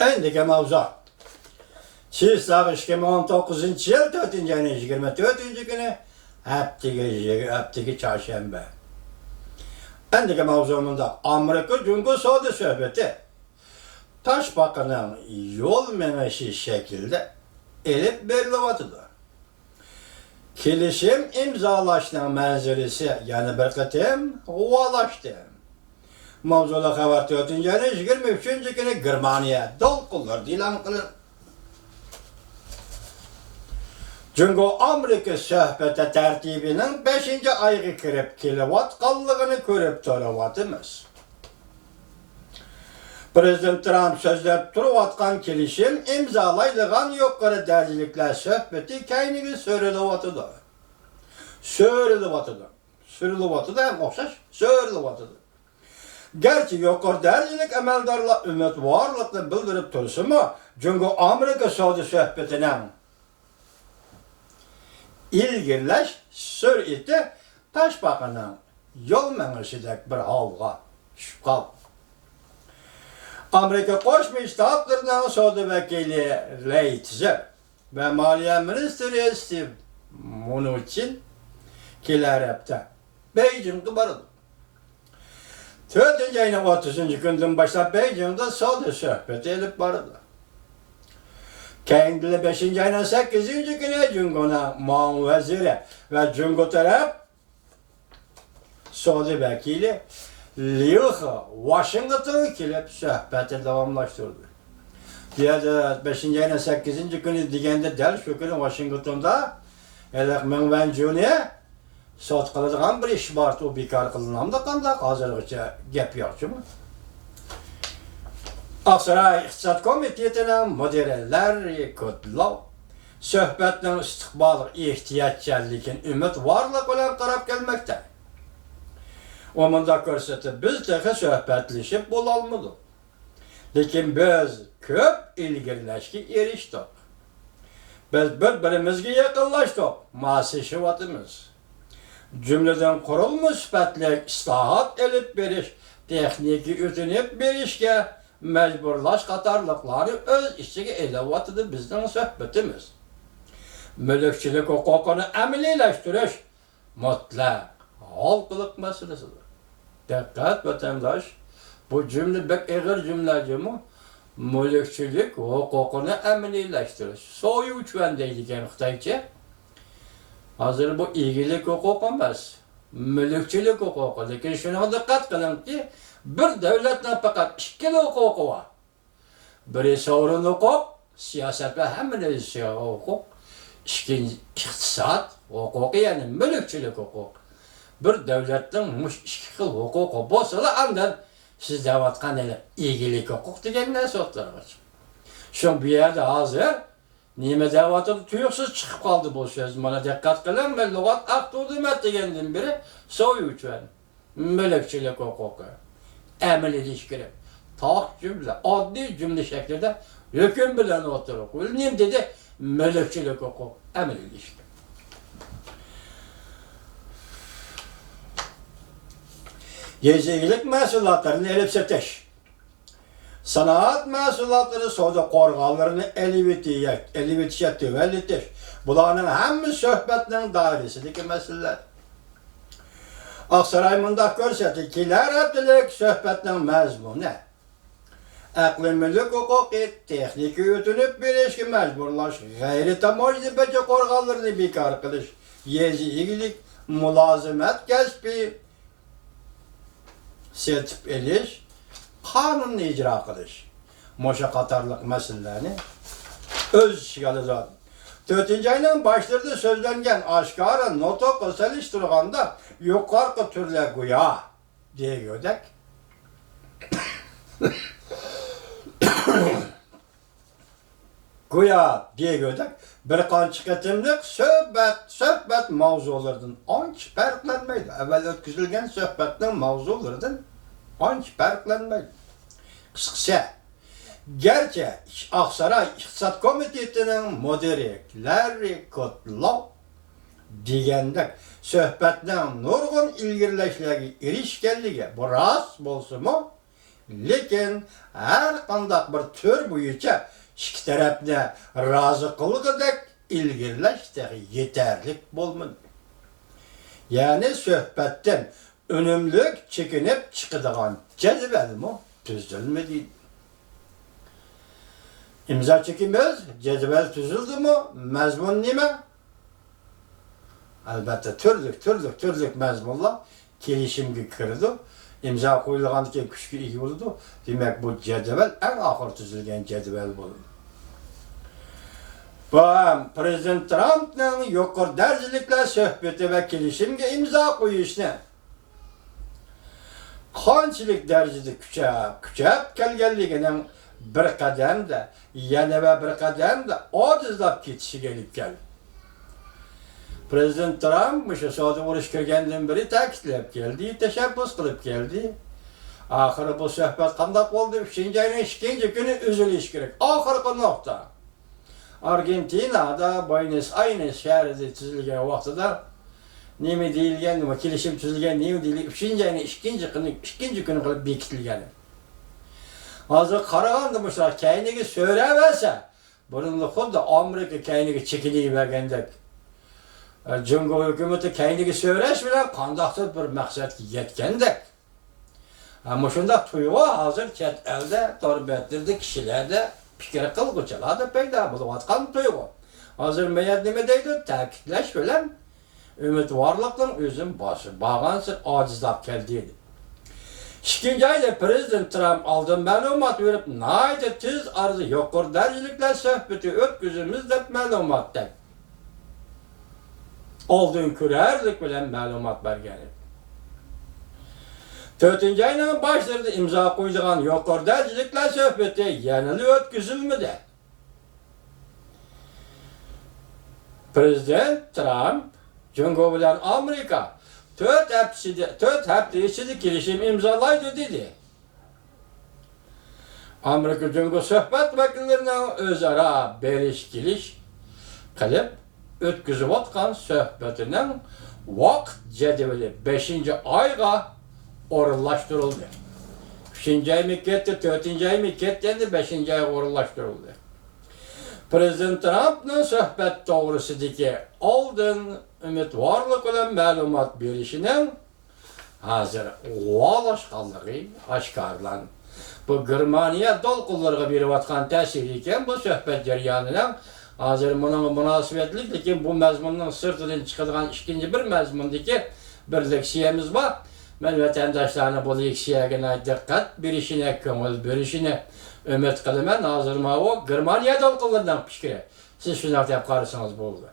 Endiki mavzu. Çiğsağ 2019 yıl 4. ayının 24. günü hepteki çarşamba. Endiki mavzumunda Amerika Cumhur Savdo Söhbeti Taşbakan'ın yol memesi şekilde elip verilevatıdır. Kilişim imzalaştığın menzilisi yani bir kıtım uvalaştı. Mavzula haber 4. ayının 23. günü Germaniya dolkullar dilan kılır. Cungo Amerika söhbeti tertibinin 5. ayı kirip kilowatt kallığını körüp toravatımız. Prezident Trump sözlep turuvatkan kilişim imzalaydığın yukarı dercilikler söhbeti kendini sörülüvatıdır. Sörülüvatıdır hem okşaş sörülüvatıdır. Gerçi yukarı dercilik emeldarla ümit varlıkla bildirip tursu mu Cungo Amerika savdo söhbetinin ilgirleş süreti Taşbakan'ın yol menişidek bir havga şükal. Amerika Koşmuş Ştatlarının savdo vekili Ray Tzer ve Maliye Ministri Steve Mnuchin kilerepte Beijing'de barıdı. 4. ayının 30. günden başlayıp Beijing'de savdo sohbeti edip barıdı. Kendili 5. ayının 8. günü Cungo'na Mağun Veziri ve Cungo taraf savdo vekili Liu Washington'a kilip sohbeti devamlaştırdı. Diğer 5. ayının 8. günü digende del şu günü Washington'da Elek Mengwen Junior sot kılıdığın bir iş var o bekar kılınamda kandak hazırlıkça gep yokçu mu? Aksaray İktisat Komitesi'nin müdürleri kutlav, söhbetin istikbalı ihtiyatçalikin ümit varlık olan qarab gelmekte. Omunda görseti biz de söhbetleşip bulalmadık. Lekin biz köp ilgirleşki eriştik. Biz birbirimizge yakınlaştık, masişivatımız. Cümleden kurulmuş süpetlik islahat elip beriş, texniki ütünüp berişke mecburlaş qatarlıqları öz işçigi elevatıdır bizden söhbetimiz. Mülkçilik hukukunu əmeliləştiriş mutlak halkılık meselesidir. Dikkat vatandaş, bu cümle bek ağır cümleci mi? Mülkçilik hukukunu əmeliləştiriş. Soyu uçven deyilgen Xitayca. Hazır bu ilgilik hukuk olmaz. Mülkçilik hukuku. Lekin şuna dikkat kılın ki bir devletle fakat ikili hukuku var. Biri sorun hukuk, siyaset ve hemen hukuk. İkinci iktisat hukuku yani mülkçilik hukuk. Bir devletin ikili hukuku bolsa andan siz devatkan ele ilgilik hukuk degenler sotlarız. Şu bir yerde hazır nime devatı tuyuksuz çıkıp kaldı bu söz. Bana dikkat kılın ve lügat aktudumet degendin biri soyu uçven. Mülkçilik hukuku. Emel ilişkileri. Tak cümle, adli cümle şeklinde hüküm bilen oturuk. Neyim dedi? Mülkçilik hukuk, emel ilişki. Gezigilik mahsullatlarını elip setiş. Sanat mahsullatları savdo qorğalarını elivitişe tüvellitiş. Bularının hemmi söhbetinin dairesideki meseleler. Aksaray mındak görseti kiler heptilik söhbetinin mezmunu. Akli mülk hukuku, texniki ütünüp bir eşki mecburlaş, gayri tamajibeci qorğalarını bekar kılış, yezigilik, mulazimet kesbi, setip eliş, kanunu icra kılış. Moşa katarlık meselelerini öz işgalıdır. 4. ayının başlarında sözlengen aşkara noto kısalıştırganda yukarı türle güya diye gördük. Güya diye gördük. Bir kançı ketimlik söhbet mavzulardan anç farklanmaydı. Evvel ötküzülgen söhbetin mavzulardan anç farklanmaydı. Kısıkça, gerçi Aksaray İktisat Komitesi'nin müdürleri kutlav degendek söhbetden nurgun ilgirleşlegi erişkenligi bu rast bolsa mu Lekin her kandak bir tür boyunca iki tarafına razı kılgıdak ilgirleşte yeterlik bolmadı. Yani söhbetten önümlük çekinip çıkıdığan cezbel mi tüzülmedi. İmza çekimiz, cezbel tüzüldü mü, mezmun nime? Elbette türlük mezmunla kelişimge kirdi. İmza koyulğan ki küçük iyi oldu. Demek bu cedvel en ahır tüzülgen cedvel bulundu. Bu Prezident Trump'ın yukarı dercilikle söhbeti ve kelişimge imza koyuşunu qanchalik darajada kuchab kelganligining bir qadamda yana va bir qadamda ojizlab ketishiga olib keldi. Prezident Trump shu savdo urush kirgandan beri ta'kidlab keldi, tashabbus qilib keldi. Oxiri bu suhbat qanday bo'ldi? 3-oyning 2-kuni uzilish kerak. Oxirgi nuqta. Argentinada Buenos Aires shahrida tuzilgan vaqtida nima deyilgan, nima kelishim tuzilgan, nima deyilgan, 3-oyning 2-kuni qilib bekitilgan. Hozir qaraganda mushlar kayniga so'raversa, burunli xuddi Amerika kayniga chekilavergandek. Jungo hukumati kayniga so'rash bilan qandaqdir bir maqsadga yetgandek. Ama shunda tuyg'u hozir chet elda, to'rbatlarda kishilarda fikr qilg'uchilarda paydo bo'layotgan tuyg'u. Hozir mayat nima deydi? Ta'kidlash bilan umidvorlikning o'zim boshi bag'ansi ojizlab keldi dedi. 2-oyda Prezident Trump oldin ma'lumot berib, nayda tez arzu yuqori darajaliklar suhbati o'tkazamiz deb ma'lumot berdi. Oldin ko'rarlik bilan ma'lumot bergan edi. 4-oyning boshlarida imzo qo'yilgan yuqori darajaliklar suhbati yana o'tkazilmadi. Prezident Trump Jungo bilan Amerika 4 hafta içinde kelishim imzolaydi dedi. Amerika Jungo suhbat vakillarining o'zaro berish-kelish qilib o'tkazayotgan suhbatining vaqt jadvali 5-oyga o'rinlashtirildi. 3-oy mi ketdi, 4-oy mi ketdi, endi 5-oyga o'rinlashtirildi. Prezident Trump'ның suhbat to'g'risidagi oldin umidvorlik bilan ma'lumot berishining hozir o'lashganligi oshkorlandi. Bu Germaniya dolqinlarga berayotgan ta'sir ekan bu suhbat jarayonining hozir buning munosabatlik, lekin bu mazmunning sirtidan chiqadigan ikkinchi bir mazmundagi bir leksiyamiz bor. Men vatandoshlarni bu leksiyaga diqqat berishini, ko'ngil berishini umid qilaman. Hozir o Germaniya dolqinlaridan fikri. Siz shunday deb qarasangiz bo'ldi.